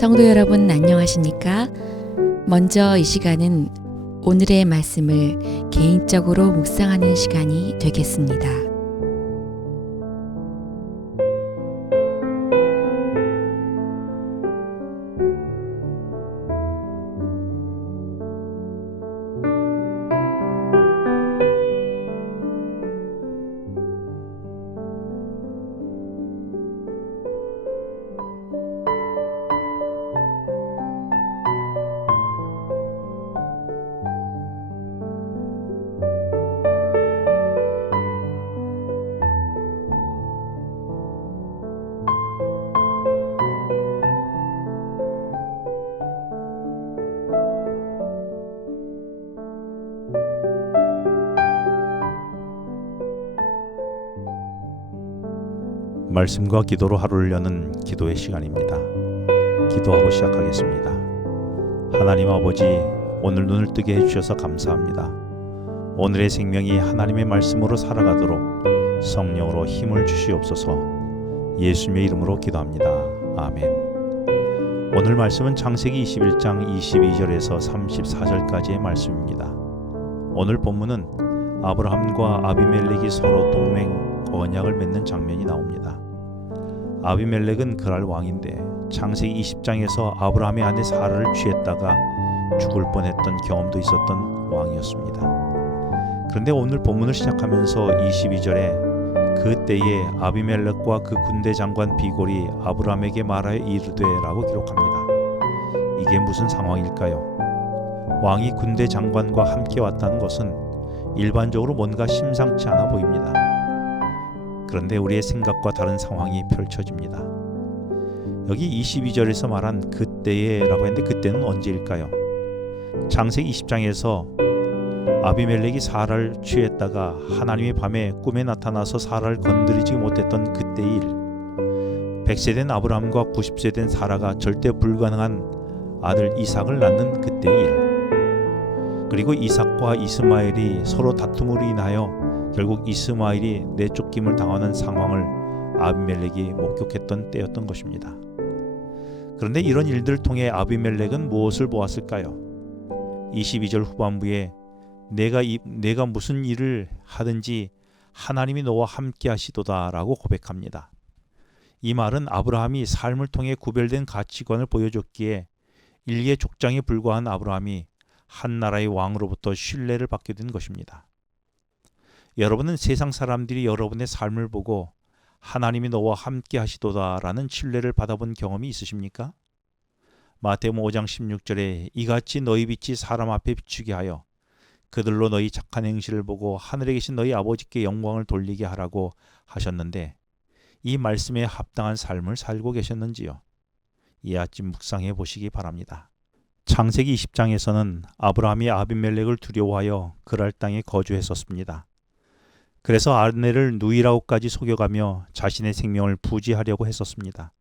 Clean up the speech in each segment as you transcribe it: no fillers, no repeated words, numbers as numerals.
성도 여러분 안녕하십니까? 먼저 이 시간은 오늘의 말씀을 개인적으로 묵상하는 시간이 되겠습니다. 말씀과 기도로 하루를 여는 기도의 시간입니다. 기도하고 시작하겠습니다. 하나님 아버지, 오늘 눈을 뜨게 해주셔서 감사합니다. 오늘의 생명이 하나님의 말씀으로 살아가도록 성령으로 힘을 주시옵소서. 예수님의 이름으로 기도합니다. 아멘. 오늘 말씀은 창세기 21장 22절에서 34절까지의 말씀입니다. 오늘 본문은 아브라함과 아비멜렉이 서로 동맹 언약을 맺는 장면이 나옵니다. 아비멜렉은 그랄 왕인데 창세기 20장에서 아브라함의 아내 사라를 취했다가 죽을 뻔했던 경험도 있었던 왕이었습니다. 그런데 오늘 본문을 시작하면서 22절에 그때에 아비멜렉과 그 군대 장관 비골이 아브라함에게 말하여 이르되 라고 기록합니다. 이게 무슨 상황일까요? 왕이 군대 장관과 함께 왔다는 것은 일반적으로 뭔가 심상치 않아 보입니다. 그런데 우리의 생각과 다른 상황이 펼쳐집니다. 여기 22절에서 말한 그때에 라고 했는데 그때는 언제일까요? 창세기 20장에서 아비멜렉이 사라를 취했다가 하나님의 밤에 꿈에 나타나서 사라를 건드리지 못했던 그때의 일, 100세 된 아브라함과 90세 된 사라가 절대 불가능한 아들 이삭을 낳는 그때의 일, 그리고 이삭과 이스마엘이 서로 다툼으로 인하여 결국 이스마엘이 내쫓김을 당하는 상황을 아비멜렉이 목격했던 때였던 것입니다. 그런데 이런 일들을 통해 아비멜렉은 무엇을 보았을까요? 22절 후반부에 내가 무슨 일을 하든지 하나님이 너와 함께 하시도다 라고 고백합니다. 이 말은 아브라함이 삶을 통해 구별된 가치관을 보여줬기에 일개 족장에 불과한 아브라함이 한 나라의 왕으로부터 신뢰를 받게 된 것입니다. 여러분은 세상 사람들이 여러분의 삶을 보고 하나님이 너와 함께 하시도다 라는 신뢰를 받아본 경험이 있으십니까? 마태복음 5장 16절에 이같이 너희 빛이 사람 앞에 비추게 하여 그들로 너희 착한 행실을 보고 하늘에 계신 너희 아버지께 영광을 돌리게 하라고 하셨는데 이 말씀에 합당한 삶을 살고 계셨는지요? 이 아침 묵상해 보시기 바랍니다. 창세기 20장에서는 아브라함이 아비멜렉을 두려워하여 그랄 땅에 거주했었습니다. 그래서 아내를 누이라고까지 속여가며 자신의 생명을 부지하려고 했었습니다.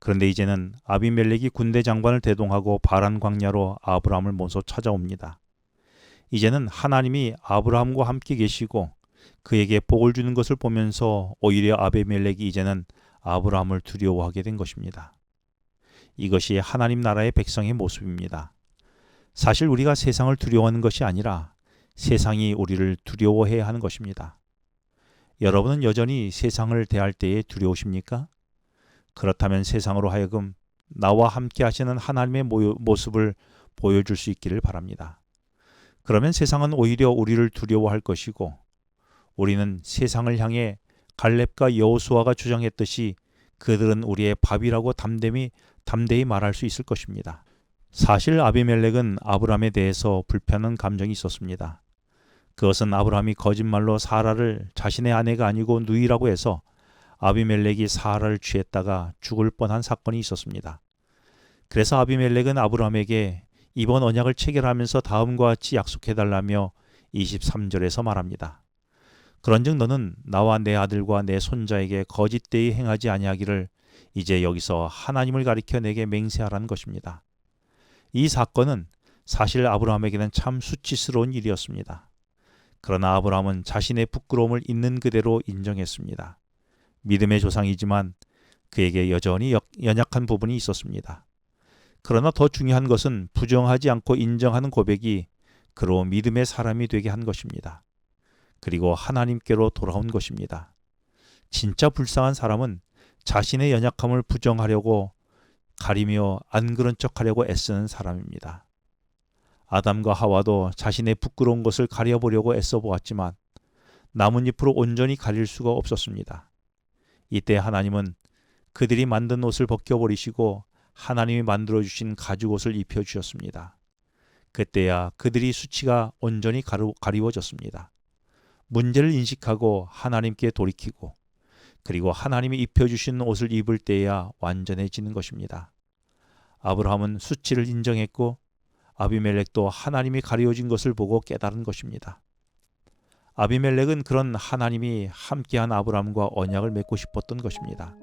그런데 이제는 아비멜렉이 군대 장관을 대동하고 바란 광야로 아브라함을 모셔 찾아옵니다. 이제는 하나님이 아브라함과 함께 계시고 그에게 복을 주는 것을 보면서 오히려 아비멜렉이 이제는 아브라함을 두려워하게 된 것입니다. 이것이 하나님 나라의 백성의 모습입니다. 사실 우리가 세상을 두려워하는 것이 아니라 세상이 우리를 두려워해야 하는 것입니다. 여러분은 여전히 세상을 대할 때에 두려우십니까? 그렇다면 세상으로 하여금 나와 함께 하시는 하나님의 모습을 보여줄 수 있기를 바랍니다. 그러면 세상은 오히려 우리를 두려워할 것이고 우리는 세상을 향해 갈렙과 여호수아가 주장했듯이 그들은 우리의 밥이라고 담대히 말할 수 있을 것입니다. 사실 아비멜렉은 아브라함에 대해서 불편한 감정이 있었습니다. 그것은 아브라함이 거짓말로 사라를 자신의 아내가 아니고 누이라고 해서 아비멜렉이 사라를 취했다가 죽을 뻔한 사건이 있었습니다. 그래서 아비멜렉은 아브라함에게 이번 언약을 체결하면서 다음과 같이 약속해달라며 23절에서 말합니다. 그런즉 너는 나와 내 아들과 내 손자에게 거짓되이 행하지 아니하기를 이제 여기서 하나님을 가리켜 내게 맹세하라는 것입니다. 이 사건은 사실 아브라함에게는 참 수치스러운 일이었습니다. 그러나 아브라함은 자신의 부끄러움을 있는 그대로 인정했습니다. 믿음의 조상이지만 그에게 여전히 연약한 부분이 있었습니다. 그러나 더 중요한 것은 부정하지 않고 인정하는 고백이 그로 믿음의 사람이 되게 한 것입니다. 그리고 하나님께로 돌아온 것입니다. 진짜 불쌍한 사람은 자신의 연약함을 부정하려고 가리며 안 그런 척하려고 애쓰는 사람입니다. 아담과 하와도 자신의 부끄러운 것을 가려보려고 애써 보았지만 나뭇잎으로 온전히 가릴 수가 없었습니다. 이때 하나님은 그들이 만든 옷을 벗겨버리시고 하나님이 만들어주신 가죽옷을 입혀주셨습니다. 그때야 그들이 수치가 온전히 가리워졌습니다. 문제를 인식하고 하나님께 돌이키고 그리고 하나님이 입혀주신 옷을 입을 때야 완전해지는 것입니다. 아브라함은 수치를 인정했고 아비멜렉도 하나님이 가리워진 것을 보고 깨달은 것입니다. 아비멜렉은 그런 하나님이 함께한 아브라함과 언약을 맺고 싶었던 것입니다.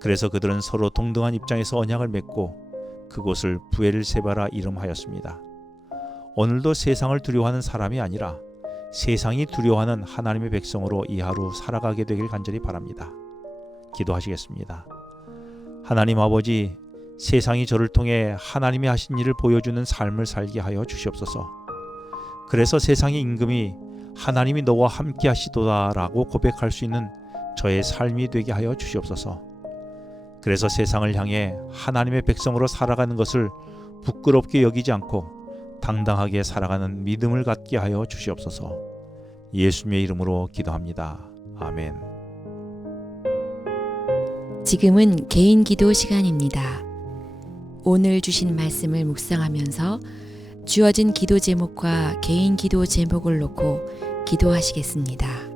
그래서 그들은 서로 동등한 입장에서 언약을 맺고 그곳을 부엘세바라 이름하였습니다. 오늘도 세상을 두려워하는 사람이 아니라 세상이 두려워하는 하나님의 백성으로 이 하루 살아가게 되길 간절히 바랍니다. 기도하시겠습니다. 하나님 아버지, 세상이 저를 통해 하나님이 하신 일을 보여주는 삶을 살게 하여 주시옵소서. 그래서 세상의 임금이 하나님이 너와 함께 하시도다 라고 고백할 수 있는 저의 삶이 되게 하여 주시옵소서. 그래서 세상을 향해 하나님의 백성으로 살아가는 것을 부끄럽게 여기지 않고 당당하게 살아가는 믿음을 갖게 하여 주시옵소서. 예수님의 이름으로 기도합니다. 아멘. 지금은 개인 기도 시간입니다. 오늘 주신 말씀을 묵상하면서 주어진 기도 제목과 개인 기도 제목을 놓고 기도하시겠습니다.